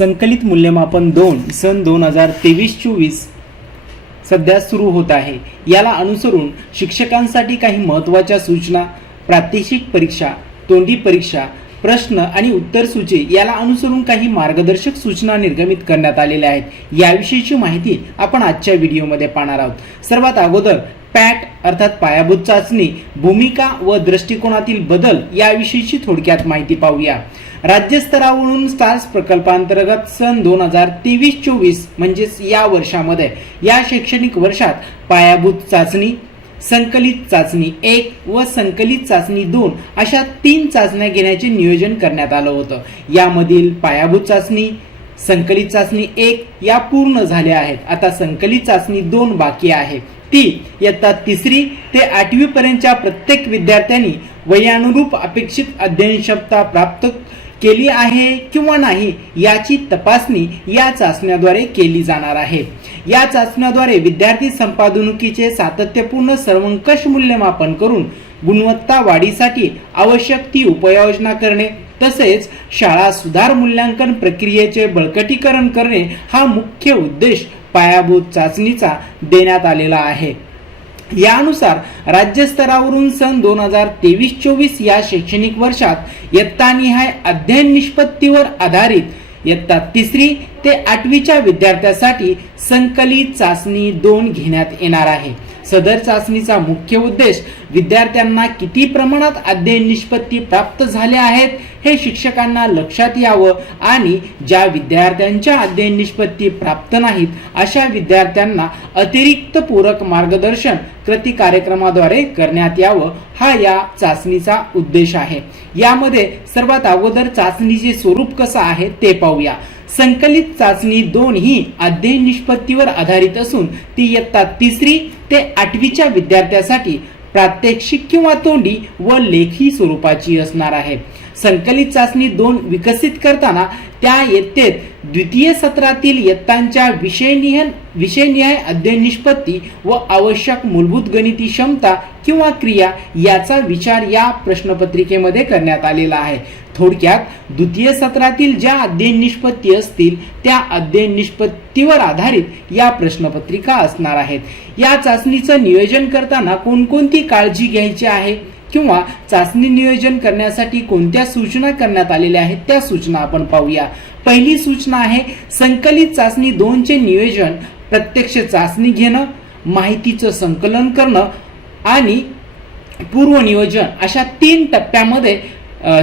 संकलित मूल्यमापन दोन सन दोन हजार तेवीस चोवीस सध्या सुरू होत आहे. याला अनुसरून शिक्षकांसाठी काही महत्त्वाच्या सूचना प्रात्यक्षिक परीक्षा तोंडी परीक्षा प्रश्न आणि उत्तर सूची याला अनुसरून काही मार्गदर्शक सूचना निर्गमित करण्यात आलेल्या आहेत. याविषयीची माहिती आपण आजच्या व्हिडिओमध्ये पाहणार आहोत. सर्वात अगोदर पॅट अर्थात पायाभूत चाचणी भूमिका व दृष्टिकोनातील बदल याविषयीची थोडक्यात माहिती पाहूया. राज्यस्तरावरून स्टार्स प्रकल्पांतर्गत सन दोन हजार तेवीस चोवीस म्हणजेच या वर्षामध्ये या शैक्षणिक वर्षात पायाभूत चाचणी संकलित चाचणी एक व संकलित चाचणी दोन अशा तीन चाचण्या घेण्याचे नियोजन करण्यात आलं होतं. यामधील पायाभूत चाचणी संकलित चाचणी एक या पूर्ण झाल्या आहेत. आता संकलित चाचणी दोन बाकी आहे. ती इयत्ता तिसरी ते आठवीपर्यंतच्या प्रत्येक विद्यार्थ्यांनी वयानुरूप अपेक्षित अध्ययन क्षमता प्राप्त केली आहे किंवा नाही याची तपासणी या चाचण्याद्वारे केली जाणार आहे. या चाचण्याद्वारे विद्यार्थी संपादनुकीचे सातत्यपूर्ण सर्वंकष मूल्यमापन करून गुणवत्ता वाढीसाठी आवश्यक ती उपाययोजना करणे तसेच शाळा सुधार मूल्यांकन प्रक्रियेचे बळकटीकरण करणे हा मुख्य उद्देश पायाभूत चाचणीचा देण्यात आलेला आहे. यानुसार राज्यस्तरावरून सन दोन हजार तेवीस चोवीस या शैक्षणिक वर्षात इयत्तानिहाय अध्ययन निष्पत्तीवर आधारित इयत्ता तिसरी ते आठवीच्या विद्यार्थ्यासाठी संकलित चाचणी दोन घेण्यात येणार आहे. सदर चाचणीचा मुख्य उद्देश विद्यार्थ्यांना किती प्रमाणात अध्ययन निष्पत्ती प्राप्त झाल्या आहेत हे शिक्षकांना लक्षात यावं आणि ज्या विद्यार्थ्यांच्या अध्ययन निष्पत्ती प्राप्त नाहीत अशा विद्यार्थ्यांना अतिरिक्त पूरक मार्गदर्शन कृती कार्यक्रमाद्वारे करण्यात यावं हा या चाचणीचा उद्देश आहे. यामध्ये सर्वात अगोदर चाचणीचे स्वरूप कसं आहे ते पाहूया. संकलित चाचणी दोन ही अध्ययन निष्पत्तीवर आधारित असून ती इयत्ता तिसरी ते आठवीच्या विद्यार्थ्यासाठी प्रात्यक्षिक किंवा तोंडी व लेखी स्वरूपाची असणार आहे. संकलित चाचणी दोन विकसित करताना त्या इयत्तेत द्वितीय सत्रातील इयत्तांच्या विषयनिहाय विषयनिहाय अध्ययन निष्पत्ती व आवश्यक मूलभूत गणिती क्षमता किंवा क्रिया याचा विचार या प्रश्नपत्रिकेमध्ये करण्यात आलेला आहे. थोडक्यात द्वितीय सत्रातील ज्या अध्ययन निष्पत्ती असतील त्या अध्ययन निष्पत्तीवर आधारित या प्रश्नपत्रिका असणार आहेत. या चाचणीचं नियोजन करताना कोणकोणती काळजी घ्यायची आहे? किंवा चाचणी नियोजन करण्यासाठी कोणत्या सूचना करण्यात आलेल्या आहेत? त्या सूचना आपण पाहूया. पहिली सूचना आहे संकलित चाचणी दोनचे नियोजन प्रत्यक्ष चाचणी घेणं माहितीचं संकलन करणं आणि पूर्वनियोजन. अशा तीन टप्प्यामध्ये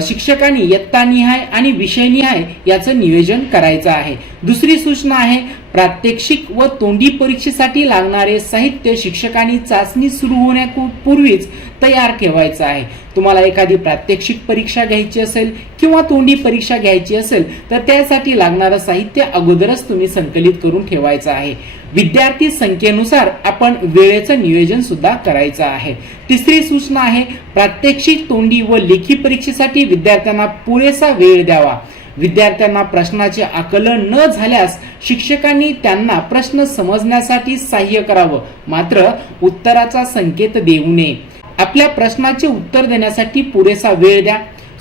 शिक्षकांनी इयत्तानिहाय आणि विषयनिहाय याचं नियोजन करायचं आहे. दुसरी सूचना आहे प्रात्यक्षिक व तोंडी परीक्षेसाठी लागणारे साहित्य शिक्षकांनी चाचणी सुरू होण्यापूर्वीच तयार ठेवायचं आहे. तुम्हाला एखादी प्रात्यक्षिक परीक्षा घ्यायची असेल किंवा तोंडी परीक्षा घ्यायची असेल तर त्यासाठी लागणारं साहित्य अगोदरच तुम्ही संकलित करून ठेवायचं आहे. विद्यार्थी संख्येनुसार आपण वेळेचं नियोजन सुद्धा करायचं आहे. तिसरी सूचना आहे प्रात्यक्षिक तोंडी व लेखी परीक्षेसाठी विद्यार्थ्यांना पुरेसा वेळ द्यावा. विद्यार्थ्यांना प्रश्नाचे आकलन न झाल्यास शिक्षकांनी त्यांना प्रश्न समजण्यासाठी सहाय्य करावं. मात्र उत्तराचा संकेत देऊ नये. आपल्या प्रश्नाचे उत्तर देण्यासाठी पुरेसा वेळ द्या.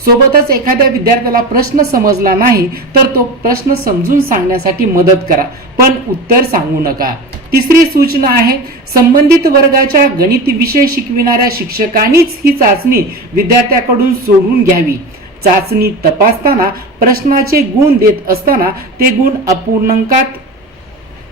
सोबतच एखाद्या विद्यार्थ्याला प्रश्न समजला नाही तर तो प्रश्न समजून सांगण्यासाठी मदत करा. पण उत्तर सांगू नका. तिसरी सूचना आहे संबंधित वर्गाच्या गणित विषय शिकविणाऱ्या शिक्षकांनीच ही चाचणी विद्यार्थ्याकडून सोडून घ्यावी. चाचणी तपासताना प्रश्नाचे गुण देत असताना ते गुण अपूर्णांकात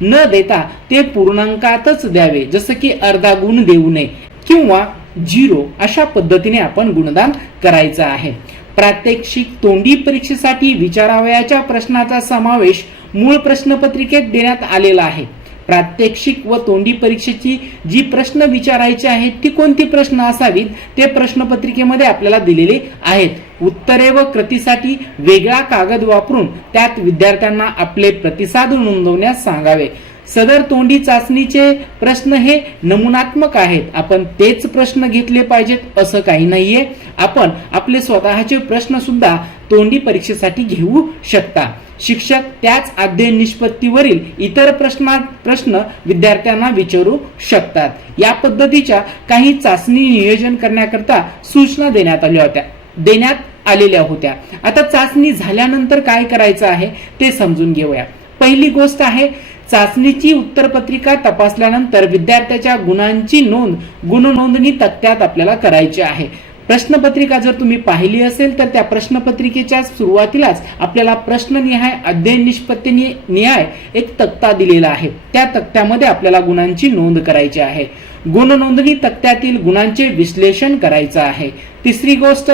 न देता ते पूर्णांकातच द्यावे. जसं की अर्धा गुण देऊ नये किंवा झिरो अशा पद्धतीने आपण गुणदान करायचं आहे. प्रात्यक्षिक तोंडी परीक्षेसाठी विचारावयाच्या प्रश्नाचा समावेश मूळ प्रश्नपत्रिकेत देण्यात आलेला आहे. प्रात्यक्षिक व तोंडी परीक्षेची जी प्रश्न विचारायची आहेत ती कोणती प्रश्न असावीत ते प्रश्नपत्रिकेमध्ये आपल्याला दिलेले आहेत. उत्तरे व कृतीसाठी वेगळा कागद वापरून त्यात विद्यार्थ्यांना आपले प्रतिसाद नोंदवण्यास सांगावे. सदर तोंडी चाचणीचे प्रश्न हे नमुनात्मक आहेत. आपण तेच प्रश्न घेतले पाहिजेत असं काही नाहीये. आपण आपले स्वतःचे प्रश्न सुद्धा तोंडी परीक्षेसाठी घेऊ शकता. शिक्षक त्याच अध्ययन निष्पत्तीवरील इतर प्रश्ना प्रश्न विद्यार्थ्यांना विचारू शकतात. या पद्धतीच्या काही चाचणी नियोजन करण्याकरता सूचना देण्यात आल्या होत्या. देण्यात आलेल्या होत्या. आता चाचणी झाल्यानंतर काय करायचं आहे ते समजून घेऊया. पहिली गोष्ट आहे चाचणीची उत्तरपत्रिका तपासल्यानंतर विद्यार्थ्याच्या गुणांची नोंद गुणनोंदणी तक्त्यात आपल्याला करायची आहे. प्रश्नपत्रिका जर तुम्ही पाहिली असेल तर त्या प्रश्नपत्रिकेच्या सुरुवातीलाच आपल्याला प्रश्ननिहाय अध्ययन निष्पत्ती निहाय एक तक्ता दिलेला आहे. त्या तक्त्यामध्ये आपल्याला गुणांची नोंद करायची आहे. गुणनोंदणी तक्त्यातील गुणांचे विश्लेषण करायचं आहे. तिसरी गोष्ट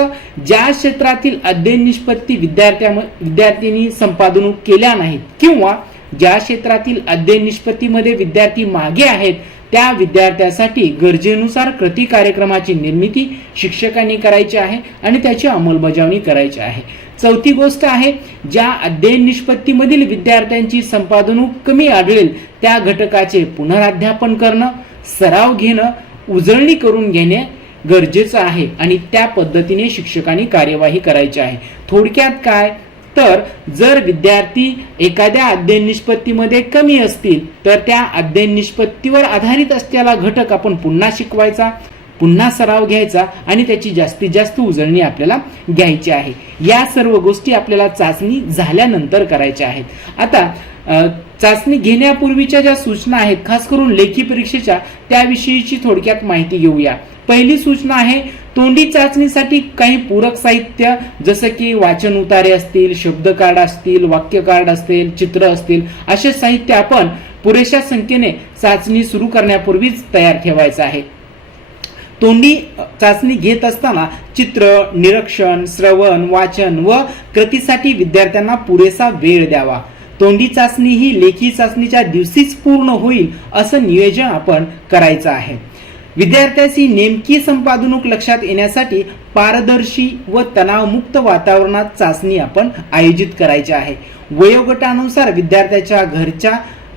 ज्या क्षेत्रातील अध्ययन निष्पत्ती विद्यार्थ्या विद्यार्थ्यांनी संपादन केल्या नाहीत किंवा ज्या क्षेत्रातील अध्ययन निष्पत्तीमध्ये विद्यार्थी मागे आहेत त्या विद्यार्थ्यासाठी गरजेनुसार कृती कार्यक्रमाची निर्मिती शिक्षकांनी करायची आहे आणि त्याची अंमलबजावणी करायची आहे. चौथी गोष्ट आहे ज्या अध्ययन निष्पत्तीमधील विद्यार्थ्यांची संपादनूक कमी आढळेल त्या घटकाचे पुनराध्यापन करणं सराव घेणं उजळणी करून घेणे गरजेचं आहे आणि त्या पद्धतीने शिक्षकांनी कार्यवाही करायची आहे. थोडक्यात काय? तर जर विद्यार्थी एखाद्या अध्ययन निष्पत्तीमध्ये कमी असतील तर त्या अध्ययन निष्पत्तीवर आधारित असलेला घटक आपण पुन्हा शिकवायचा पुन्हा सराव घ्यायचा आणि त्याची जास्तीत जास्त उजळणी आपल्याला घ्यायची आहे. या सर्व गोष्टी आपल्याला चाचणी झाल्यानंतर करायच्या आहेत. आता चाचणी घेण्यापूर्वीच्या ज्या सूचना आहेत खास करून लेखी परीक्षेच्या त्याविषयीची थोडक्यात माहिती घेऊया. पहिली सूचना आहे तोंडी चाचणीसाठी काही पूरक साहित्य जसं की वाचन उतारे असतील शब्द कार्ड असतील वाक्य कार्ड असतील चित्र असतील असे साहित्य आपण पुरेशा संख्येने चाचणी सुरू करण्यापूर्वीच तयार ठेवायचं आहे. तोंडी चाचणी घेत असताना चित्र निरीक्षण श्रवण वाचन व कृतीसाठी विद्यार्थ्यांना पुरेसा वेळ द्यावा. तोंडी चाचणी ही लेखी चाचणीच्या दिवशीच पूर्ण होईल असं नियोजन आपण करायचं आहे. विद्यार्थ्याची नेमकी संपादनूक लक्षात येण्यासाठी पारदर्शी व तणावमुक्त वातावरणात चाचणी आपण आयोजित करायची आहे. वयोगटानुसार विद्यार्थ्याच्या घरच्या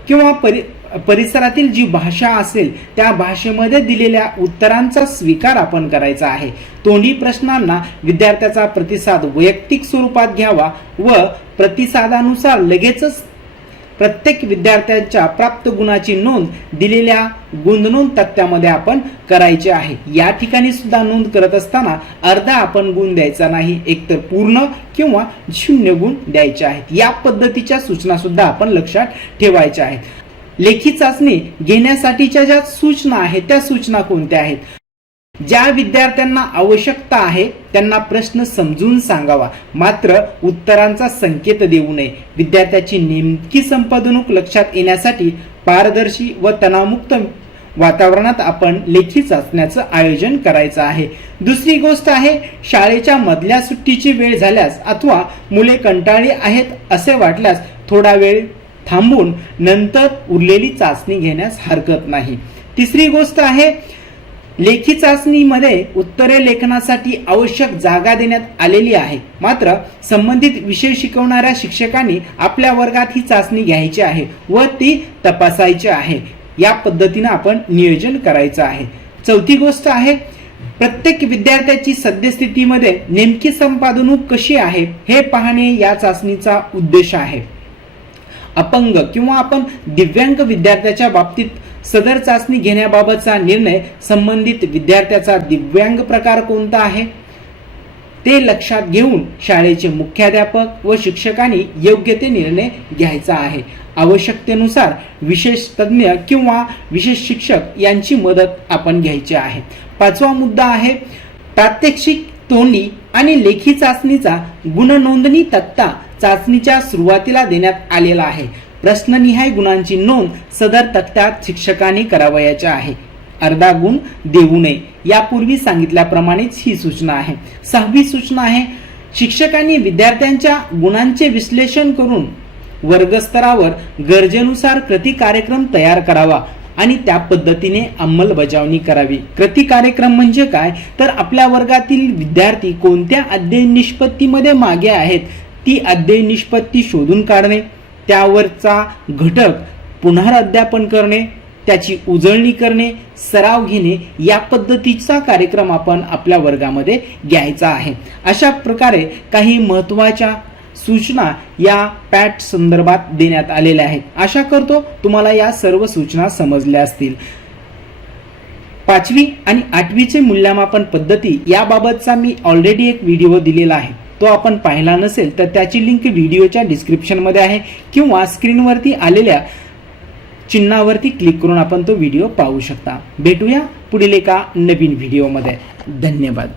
किंवा परि परिसरातील जी भाषा असेल त्या भाषेमध्ये दिलेल्या उत्तरांचा स्वीकार आपण करायचा आहे. तोंडी प्रश्नांना विद्यार्थ्याचा प्रतिसाद वैयक्तिक स्वरूपात घ्यावा व प्रतिसादानुसार लगेचच प्रत्येक विद्यार्थ्यांच्या प्राप्त गुणाची नोंद दिलेल्या गुणनोंद तक्त्यामध्ये आपण करायची आहे. या ठिकाणी सुद्धा नोंद करत असताना अर्धा आपण गुण द्यायचा नाही एकतर पूर्ण किंवा शून्य गुण द्यायचे आहेत. या पद्धतीच्या सूचना सुद्धा आपण लक्षात ठेवायच्या आहेत. लेखी चाचणी घेण्यासाठीच्या ज्या सूचना आहेत त्या सूचना कोणत्या आहेत? ज्या विद्यार्थ्यांना आवश्यकता आहे त्यांना प्रश्न समजून सांगावा. मात्र उत्तरांचा संकेत देऊ नये. विद्यार्थ्याची नेमकी संपादनूक लक्षात येण्यासाठी पारदर्शी व तणावमुक्त वातावरणात आपण लेखी चाचण्याचं आयोजन करायचं आहे. दुसरी गोष्ट आहे शाळेच्या मधल्या सुट्टीची वेळ झाल्यास अथवा मुले कंटाळी आहेत असे वाटल्यास थोडा वेळ थांबून नंतर उरलेली चाचणी घेण्यास हरकत नाही. तिसरी गोष्ट आहे लेखी चाचणीमध्ये उत्तरे लेखनासाठी आवश्यक जागा देण्यात आलेली आहे. मात्र संबंधित विषय शिकवणाऱ्या शिक्षकांनी आपल्या वर्गात ही चाचणी घ्यायची आहे व ती तपासायची आहे. या पद्धतीनं आपण नियोजन करायचं आहे. चौथी गोष्ट आहे प्रत्येक विद्यार्थ्याची सद्यस्थितीमध्ये नेमकी संपादनूक कशी आहे हे पाहणे या चाचणीचा उद्देश आहे. अपंग किंवा आपण दिव्यांग विद्यार्थ्याच्या बाबतीत सदर चाचणी घेण्याबाबतचा निर्णय संबंधित विद्यार्थ्याचा दिव्यांग प्रकार कोणता आहे? ते लक्षात घेऊन शाळेचे मुख्याध्यापक व शिक्षकांनी योग्य ते निर्णय घ्यायचा आहे. आवश्यकतेनुसार विशेष तज्ज्ञ किंवा विशेष शिक्षक यांची मदत आपण घ्यायची आहे. पाचवा मुद्दा आहे प्रात्यक्षिक तोंडी आणि लेखी चाचणीचा गुणनोंदणी तक्ता चाचणीच्या सुरुवातीला देण्यात आलेला आहे. प्रश्ननिहाय गुणांची नोंद सदर तक्त्यात शिक्षकांनी करावयाच्या आहे. अर्धा गुण देऊ नये. यापूर्वी सांगितल्याप्रमाणेच ही सूचना आहे. सहावी सूचना आहे शिक्षकांनी विद्यार्थ्यांच्या गुणांचे विश्लेषण करून वर्गस्तरावर गरजेनुसार कृती कार्यक्रम तयार करावा आणि त्या पद्धतीने अंमलबजावणी करावी. कृती कार्यक्रम म्हणजे काय? तर आपल्या वर्गातील विद्यार्थी कोणत्या अध्ययन निष्पत्तीमध्ये मागे आहेत ती अध्ययन निष्पत्ती शोधून काढणे. त्यावरचा घटक पुनराध्यापन करणे त्याची उजळणी करणे सराव घेणे या पद्धतीचा कार्यक्रम आपण आपल्या वर्गामध्ये घ्यायचा आहे. अशा प्रकारे काही महत्त्वाच्या सूचना या पॅट संदर्भात देण्यात आलेल्या आहेत. आशा करतो तुम्हाला या सर्व सूचना समजल्या असतील. पाचवी आणि आठवीचे मूल्यमापन पद्धती याबाबतचा मी ऑलरेडी एक व्हिडिओ दिलेला आहे. तो आपण पाहिला नसेल तर त्याची लिंक व्हिडिओच्या डिस्क्रिप्शनमध्ये आहे किंवा स्क्रीनवरती आलेल्या चिन्हावरती क्लिक करून आपण तो व्हिडिओ पाहू शकता. भेटूया पुढील एका नवीन व्हिडिओमध्ये धन्यवाद.